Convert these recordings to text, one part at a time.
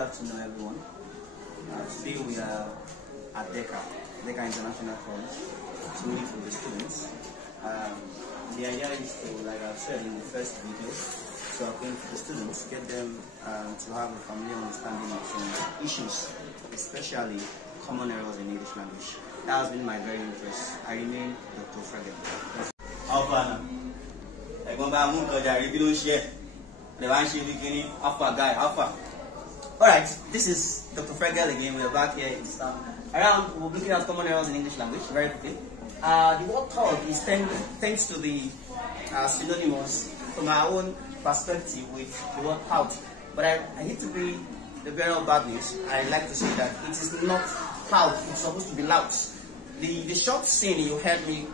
afternoon, everyone. Today we are at DECA International College, only for the students. The idea is to, like I've said in the first video, to acquaint the students, get them to have a familiar understanding of some issues, especially common errors in English language. That has been my very interest. I remain Dr. Fregel. Alright, this is Dr. Fregel again. We are back here in Star. Around, we're looking at common errors in English language very quickly. The word talk is thanks to the synonymous from our own perspective with the word out. But I hate to be the bearer of bad news. I like to say that it is not loud, it's supposed to be loud. The short scene you heard me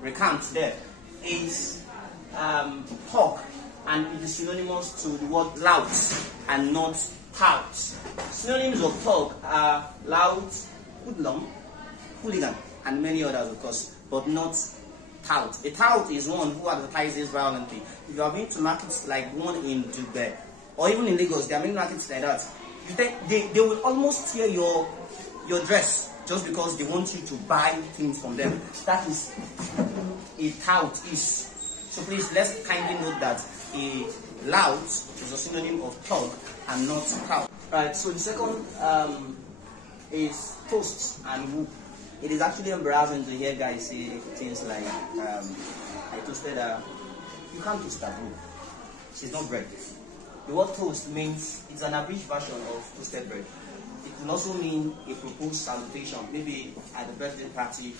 recount there is talk, and it is synonymous to the word loud and not tout. Synonyms of talk are loud, hoodlum, hooligan, and many others, of course, but not tout. A tout is one who advertises violently. If you are going to markets like one in Dubai, or even in Lagos, there are many markets like that. They will almost tear your dress just because they want you to buy things from them. That is a tout is. So please, let's kindly note that a loud is a synonym of talk and not tout. Right, so the second is toast and woo. It is actually embarrassing to hear guys say things like, I toasted her. You can't toast that woo. She's not bread. The word toast means, it's an abridged version of toasted bread. It will also mean a proposed salutation, maybe at a birthday party.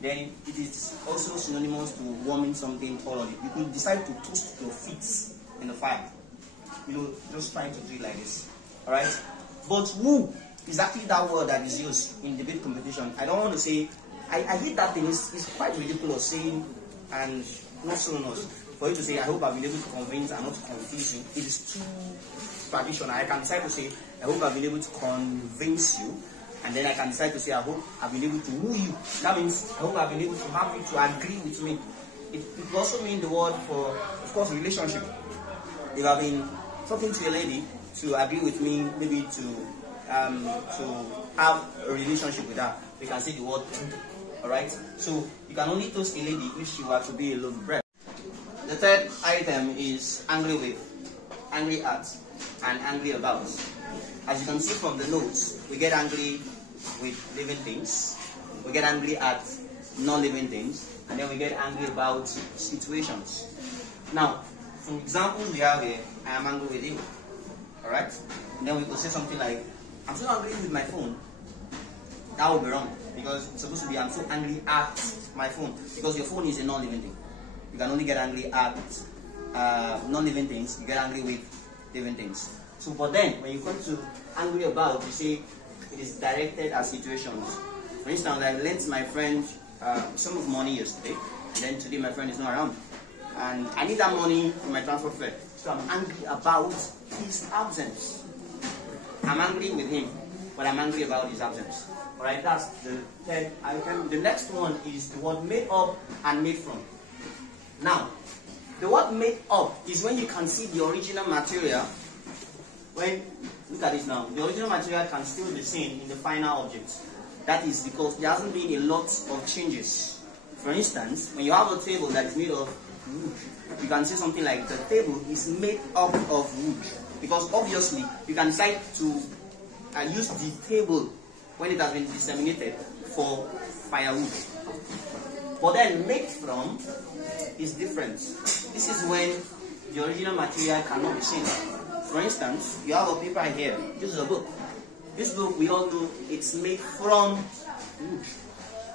Then it is also synonymous to warming something thoroughly. You could decide to toast your feet in the fire. You know, just trying to do it like this. Alright? But woo is actually that word that is used in debate competition. I don't want to say, I hate that thing. It's quite ridiculous saying, and not so nice. For you to say, I hope I've been able to convince and not to confuse you. It is too traditional. I can decide to say, I hope I've been able to convince you. And then I can decide to say, I hope I've been able to woo you. That means, I hope I've been able to have you to agree with me. It will also mean the word for, of course, relationship. If I've been talking to a lady to agree with me, maybe to have a relationship with her, we can say the word. Alright? So, you can only toast a lady if she were to be a loaf of bread. The third item is angry with, angry at, and angry about. As you can see from the notes, we get angry with living things, we get angry at non-living things, and then we get angry about situations. Now, from examples we have here, I am angry with you. Alright? And then we could say something like, I'm so angry with my phone. That would be wrong, because it's supposed to be, I'm so angry at my phone, because your phone is a non-living thing. You can only get angry at non-living things, you get angry with living things. So, but then, when you come to angry about, you say it is directed at situations. For instance, I lent my friend some of money yesterday, and then today my friend is not around. And I need that money for my transfer fare. So I'm angry about his absence. I'm angry with him, but I'm angry about his absence. Alright, that's the third item. The next one is the word made up and made from. Now, the word made up is when you can see the original material. When, look at this now, the original material can still be seen in the final object. That is because there hasn't been a lot of changes. For instance, when you have a table that is made of wood, you can say something like the table is made up of wood. Because obviously, you can decide to use the table when it has been disseminated for firewood. But then made from is different. This is when the original material cannot be seen. For instance, you have a paper here. This is a book. This book, we all know it's made from wood.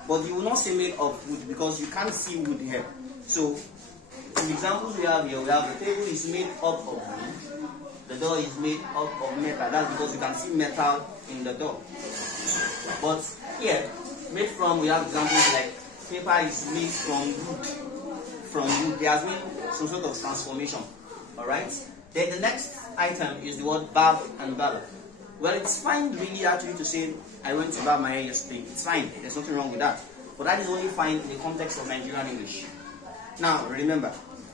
But you will not say made of wood because you can't see wood here. So, the examples we have here, we have the table is made up of wood. The door is made up of metal. That's because you can see metal in the door. But here, made from, we have examples like paper is made from wood. From wood, there has been some sort of transformation. Alright? Then the next item is the word barb and barber. Well, it's fine really actually to say, I went to barb my hair yesterday. It's fine, there's nothing wrong with that. But that is only fine in the context of Nigerian English. Now, remember,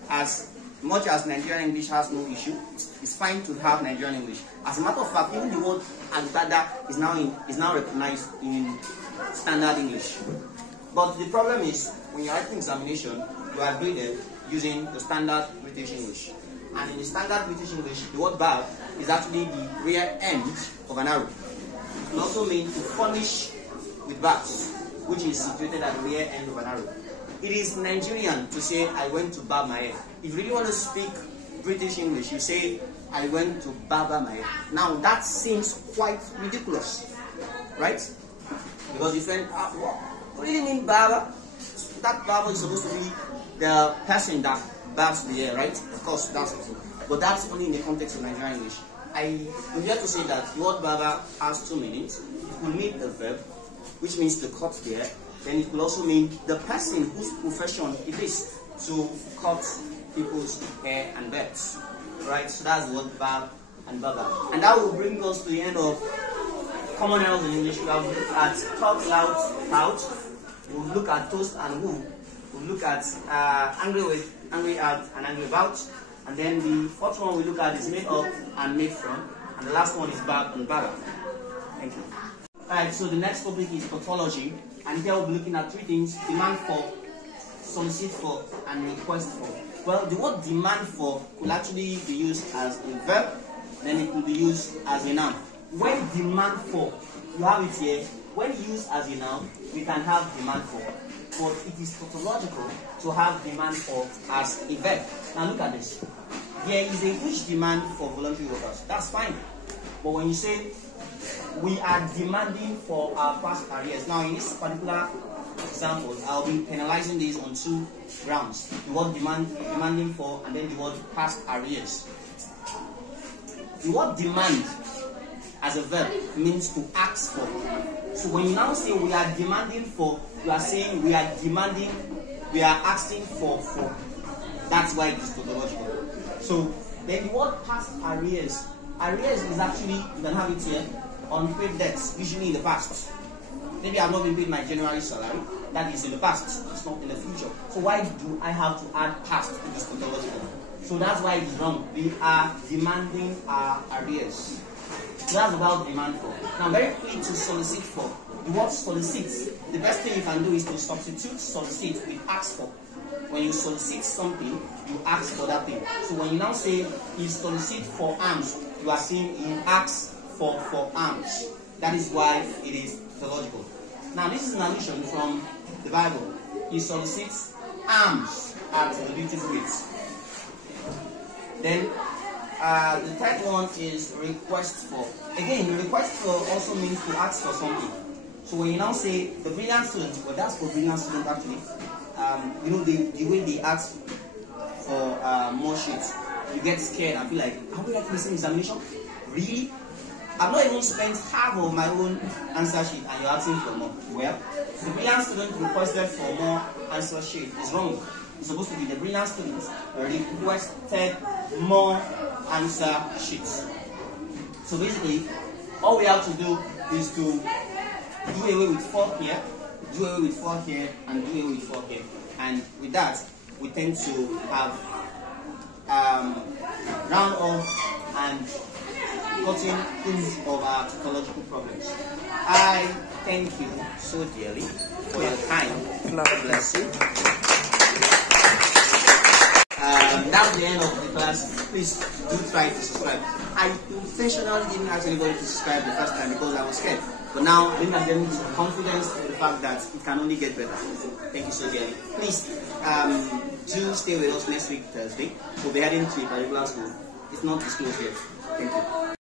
as much as Nigerian English has no issue, it's fine to have Nigerian English. As a matter of fact, even the word agbada is now recognized in standard English. But the problem is, when you're writing examination, you are graded using the standard British English. And in the standard British English, the word barb is actually the rear end of an arrow. It can also mean to furnish with barbs, which is situated at the rear end of an arrow. It is Nigerian to say, I went to barb my hair. If you really want to speak British English, you say, I went to barber my hair. Now, that seems quite ridiculous, right? Because your friend, what do you mean barber? That barber is supposed to be the person that barbs the hair, right? Of course, that's it. But that's only in the context of Nigerian English. I would like to say that the word barber has two meanings. It could mean a verb, which means to cut the hair. Then it could also mean the person whose profession it is to cut people's hair and beards. Right? So that's the word barb and barber. And that will bring us to the end of common errors in English. We have looked at talk loud, pout. We'll look at toast and who. We'll look at angry with, angry at, and angry about. And then the fourth one we look at is made up and made from. And the last one is barb and barber. Thank you. Alright, so the next topic is tautology. And here we'll be looking at three things: demand for, solicit for, and request for. Well, the word demand for could actually be used as a verb, then it could be used as a noun. When demand for, you have it here. When used as a noun, we can have demand for. But it is tautological to have demand for as a verb. Now look at this. There is a huge demand for voluntary workers. That's fine. But when you say, we are demanding for our past arrears. Now in this particular example, I'll be penalizing this on two grounds. The word demanding for, and then the word past arrears. The word demand as a verb means to ask for. So when you now say we are demanding for, you are saying we are demanding, we are asking for. That's why it is tautological. So then the word past arrears. Arrears is actually, you can have it here, unpaid debts, usually in the past. Maybe I've not been paid my January salary. That is in the past. It's not in the future. So why do I have to add past to this tautological? So that's why it's wrong. We are demanding our arrears. So that's about demand for. Now, very quickly to solicit for. The word solicit, the best thing you can do is to substitute solicit with ask for. When you solicit something, you ask for that thing. So when you now say he solicit for alms, you are saying he asks for alms. That is why it is tautological. Now, this is an allusion from the Bible. He solicits alms at the beautiful gates. Then the third one is request for. Again, request for also means to ask for something. So when you now say the brilliant student, well, that's for brilliant student actually. You know, the way they ask for more sheets, you get scared and feel like, are we like missing examination? Really? I've not even spent half of my own answer sheet and you're asking for more. Well, the brilliant student requested for more answer sheet is wrong. It's supposed to be the brilliant student requested more answer sheets. So basically, all we have to do is to do away with 4 here, do away with 4 here, and do away with 4 here. And with that, we tend to have round off and cutting things of our tautological problems. I thank you so dearly for your time. God bless you. That's the end of the class. Please do try to subscribe. I intentionally didn't ask anybody to subscribe the first time because I was scared. But now I think I'm getting confidence in the fact that it can only get better. Thank you so dearly. Please do stay with us next week, Thursday. We'll be heading to a particular school. It's not disclosed yet. Thank you.